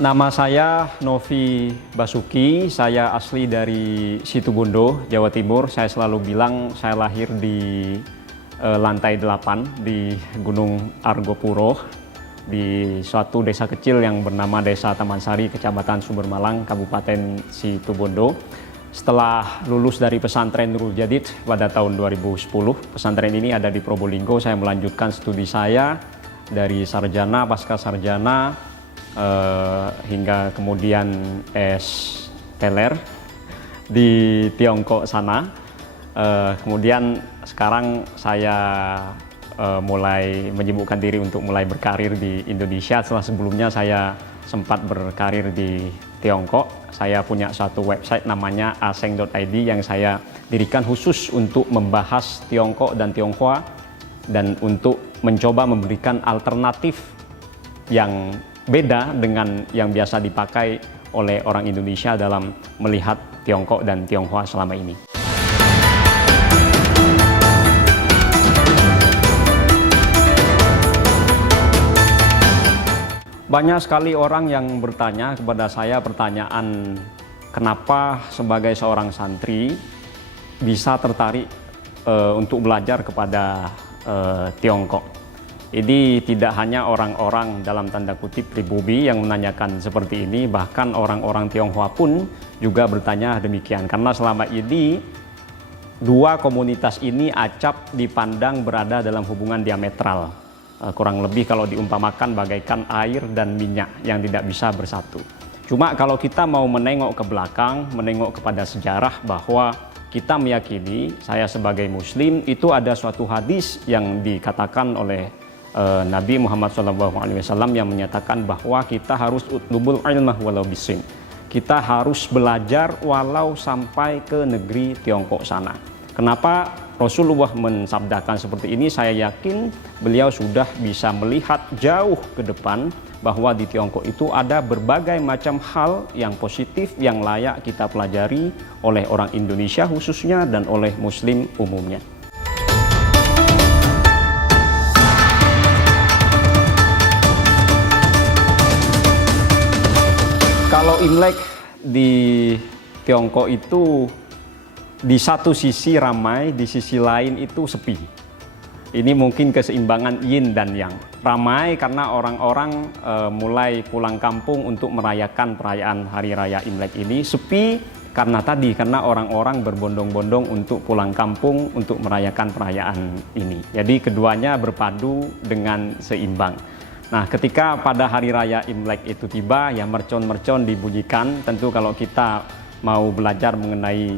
Nama saya Novi Basuki, saya asli dari Situbondo, Jawa Timur. Saya selalu bilang saya lahir di lantai 8 di Gunung Argopuro, di suatu desa kecil yang bernama Desa Taman Sari, Kecamatan Sumbermalang, Kabupaten Situbondo. Setelah lulus dari pesantren Nurul Jadid pada tahun 2010, pesantren ini ada di Probolinggo, saya melanjutkan studi saya dari sarjana, pasca sarjana, hingga kemudian S-Teler di Tiongkok sana. Kemudian sekarang saya mulai menyibukkan diri untuk mulai berkarir di Indonesia. Setelah sebelumnya saya sempat berkarir di Tiongkok. Saya punya satu website namanya aseng.id yang saya dirikan khusus untuk membahas Tiongkok dan Tionghoa dan untuk mencoba memberikan alternatif yang beda dengan yang biasa dipakai oleh orang Indonesia dalam melihat Tiongkok dan Tionghoa selama ini. Banyak sekali orang yang bertanya kepada saya pertanyaan kenapa sebagai seorang santri bisa tertarik untuk belajar kepada Tiongkok. Ini tidak hanya orang-orang dalam tanda kutip pribumi yang menanyakan seperti ini, bahkan orang-orang Tionghoa pun juga bertanya demikian. Karena selama ini dua komunitas ini acap dipandang berada dalam hubungan diametral. Kurang lebih kalau diumpamakan bagaikan air dan minyak yang tidak bisa bersatu. Cuma kalau kita mau menengok ke belakang, menengok kepada sejarah bahwa kita meyakini, saya sebagai muslim, itu ada suatu hadis yang dikatakan oleh Nabi Muhammad SAW yang menyatakan bahwa kita harus utlubul ilmah walau bisin. Kita harus belajar walau sampai ke negeri Tiongkok sana. Kenapa Rasulullah mensabdakan seperti ini? Saya yakin beliau sudah bisa melihat jauh ke depan bahwa di Tiongkok itu ada berbagai macam hal yang positif yang layak kita pelajari oleh orang Indonesia khususnya dan oleh muslim umumnya. Kalau Imlek di Tiongkok itu di satu sisi ramai, di sisi lain itu sepi. Ini mungkin keseimbangan yin dan yang. Ramai karena orang-orang mulai pulang kampung untuk merayakan perayaan Hari Raya Imlek ini. Sepi karena orang-orang berbondong-bondong untuk pulang kampung untuk merayakan perayaan ini. Jadi keduanya berpadu dengan seimbang. Nah, ketika pada Hari Raya Imlek itu tiba, ya mercon-mercon dibunyikan. Tentu kalau kita mau belajar mengenai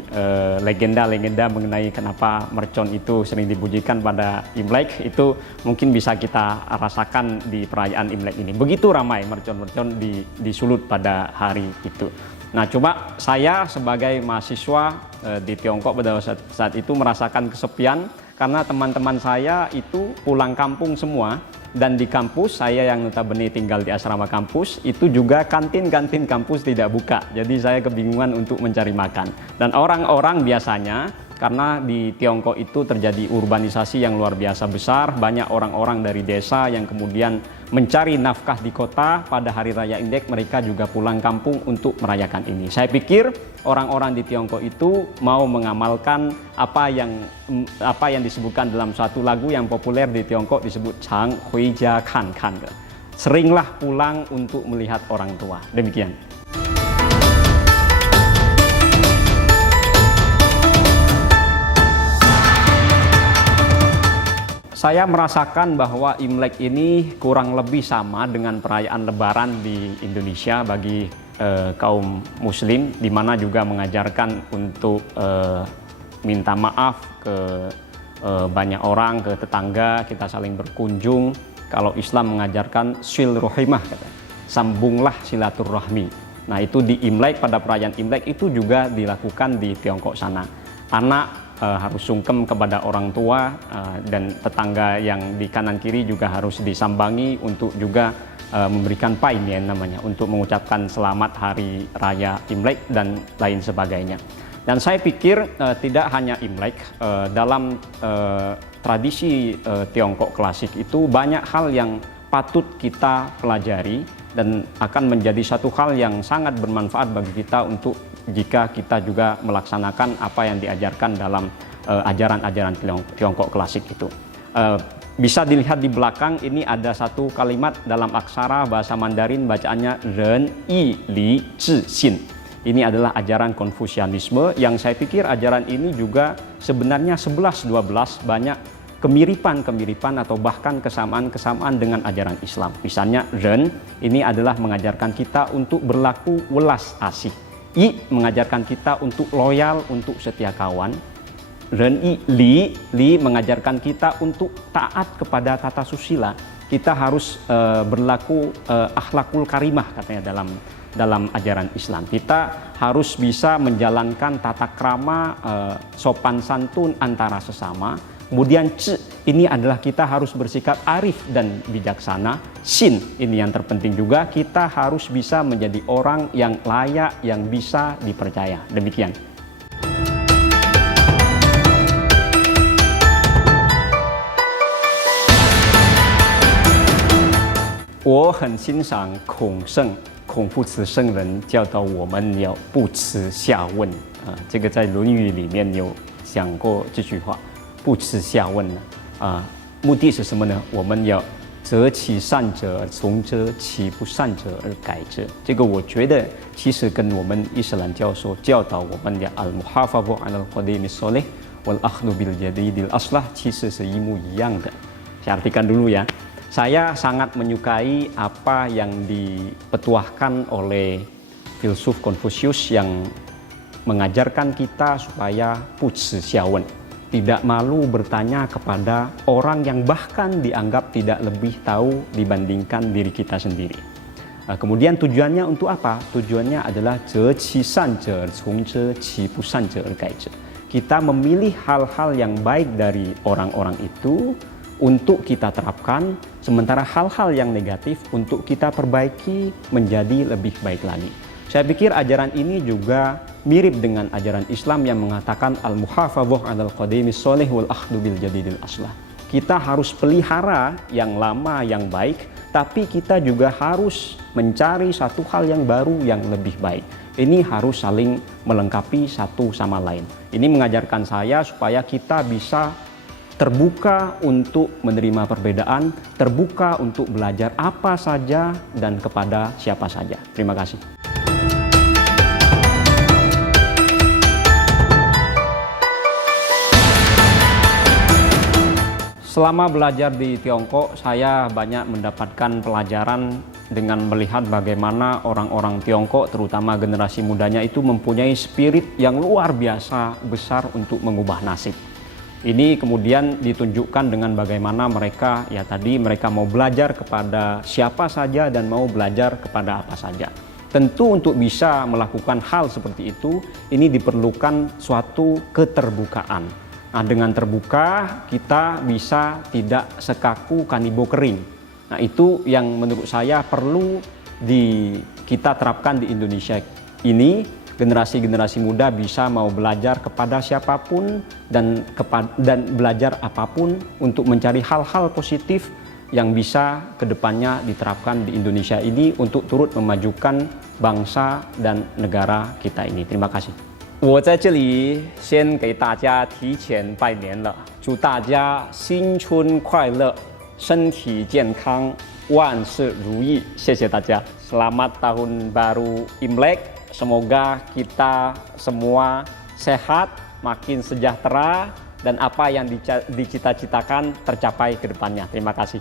legenda-legenda mengenai kenapa mercon itu sering dibunyikan pada Imlek, itu mungkin bisa kita rasakan di perayaan Imlek ini. Begitu ramai mercon-mercon disulut pada hari itu. Nah, coba saya sebagai mahasiswa di Tiongkok pada saat itu merasakan kesepian karena teman-teman saya itu pulang kampung semua. Dan di kampus, saya yang notabene tinggal di asrama kampus, itu juga kantin-kantin kampus tidak buka. Jadi saya kebingungan untuk mencari makan. Dan orang-orang biasanya, karena di Tiongkok itu terjadi urbanisasi yang luar biasa besar, banyak orang-orang dari desa yang kemudian mencari nafkah di kota. Pada Hari Raya Imlek mereka juga pulang kampung untuk merayakan ini. Saya pikir orang-orang di Tiongkok itu mau mengamalkan apa yang disebutkan dalam suatu lagu yang populer di Tiongkok disebut Chang Hui Jia Kan Kan. Seringlah pulang untuk melihat orang tua. Demikian. Saya merasakan bahwa Imlek ini kurang lebih sama dengan perayaan Lebaran di Indonesia bagi kaum muslim, di mana juga mengajarkan untuk minta maaf ke banyak orang, ke tetangga, kita saling berkunjung. Kalau Islam mengajarkan silrohimah, sambunglah silaturahmi. Nah, itu di Imlek, pada perayaan Imlek itu juga dilakukan di Tiongkok sana. Anak harus sungkem kepada orang tua dan tetangga yang di kanan kiri juga harus disambangi untuk juga memberikan paimian namanya, untuk mengucapkan selamat Hari Raya Imlek dan lain sebagainya. Dan saya pikir tidak hanya Imlek, dalam tradisi Tiongkok klasik itu banyak hal yang patut kita pelajari dan akan menjadi satu hal yang sangat bermanfaat bagi kita untuk jika kita juga melaksanakan apa yang diajarkan dalam ajaran-ajaran Tiongkok klasik itu. Bisa dilihat di belakang ini ada satu kalimat dalam aksara bahasa Mandarin, bacaannya Ren Yi Li Zhi Xin. Ini adalah ajaran Konfusianisme yang saya pikir ajaran ini juga sebenarnya 11-12 banyak kemiripan atau bahkan kesamaan dengan ajaran Islam. Misalnya Ren ini adalah mengajarkan kita untuk berlaku welas asih. Yi mengajarkan kita untuk loyal, untuk setia kawan. Ren Yi Li mengajarkan kita untuk taat kepada tata susila. Kita harus berlaku akhlakul karimah katanya dalam ajaran Islam. Kita harus bisa menjalankan tata krama, sopan santun antara sesama. Kemudian C, ini adalah kita harus bersikap arif dan bijaksana. Sin, ini yang terpenting juga, kita harus bisa menjadi orang yang layak, yang bisa dipercaya. Demikian. 我很欣赏孔夫子圣人教导我们要不耻下问啊，这个在《论语》里面有讲过这句话，不耻下问呢啊，目的是什么呢？我们要择其善者而从之，其不善者而改之。这个我觉得其实跟我们伊斯兰教所教导我们的 al-muhafadhah 'alal qadimi sholih wal akhdhu bil jadidil aslah 其实是一模一样的。Saya artikan dulu ya. Saya sangat menyukai apa yang dipetuahkan oleh filsuf Konfusius yang mengajarkan kita supaya puci xiawen, tidak malu bertanya kepada orang yang bahkan dianggap tidak lebih tahu dibandingkan diri kita sendiri. Kemudian tujuannya untuk apa? Tujuannya adalah zhe qi san zhe cong zhe qi bu san zhe gai zhe. Kita memilih hal-hal yang baik dari orang-orang itu untuk kita terapkan, sementara hal-hal yang negatif untuk kita perbaiki menjadi lebih baik lagi. Saya pikir ajaran ini juga mirip dengan ajaran Islam yang mengatakan al-muhafadhah 'alal qadimi sholih wal akhdhu bil jadidil aslah. Kita harus pelihara yang lama yang baik, tapi kita juga harus mencari satu hal yang baru yang lebih baik. Ini harus saling melengkapi satu sama lain. Ini mengajarkan saya supaya kita bisa terbuka untuk menerima perbedaan, terbuka untuk belajar apa saja dan kepada siapa saja. Terima kasih. Selama belajar di Tiongkok, saya banyak mendapatkan pelajaran dengan melihat bagaimana orang-orang Tiongkok, terutama generasi mudanya itu mempunyai spirit yang luar biasa besar untuk mengubah nasib. Ini kemudian ditunjukkan dengan bagaimana mereka mau belajar kepada siapa saja dan mau belajar kepada apa saja. Tentu untuk bisa melakukan hal seperti itu, ini diperlukan suatu keterbukaan. Nah, dengan terbuka kita bisa tidak sekaku kanibo kering. Nah, itu yang menurut saya perlu kita terapkan di Indonesia ini. Generasi-generasi muda bisa mau belajar kepada siapapun dan belajar apapun untuk mencari hal-hal positif yang bisa kedepannya diterapkan di Indonesia ini untuk turut memajukan bangsa dan negara kita ini. Terima kasih. 我在这里先给大家提前拜年了，祝大家新春快乐，身体健康，万事如意。谢谢大家。Selamat Tahun Baru Imlek. Semoga kita semua sehat, makin sejahtera, dan apa yang dicita-citakan tercapai ke depannya. Terima kasih.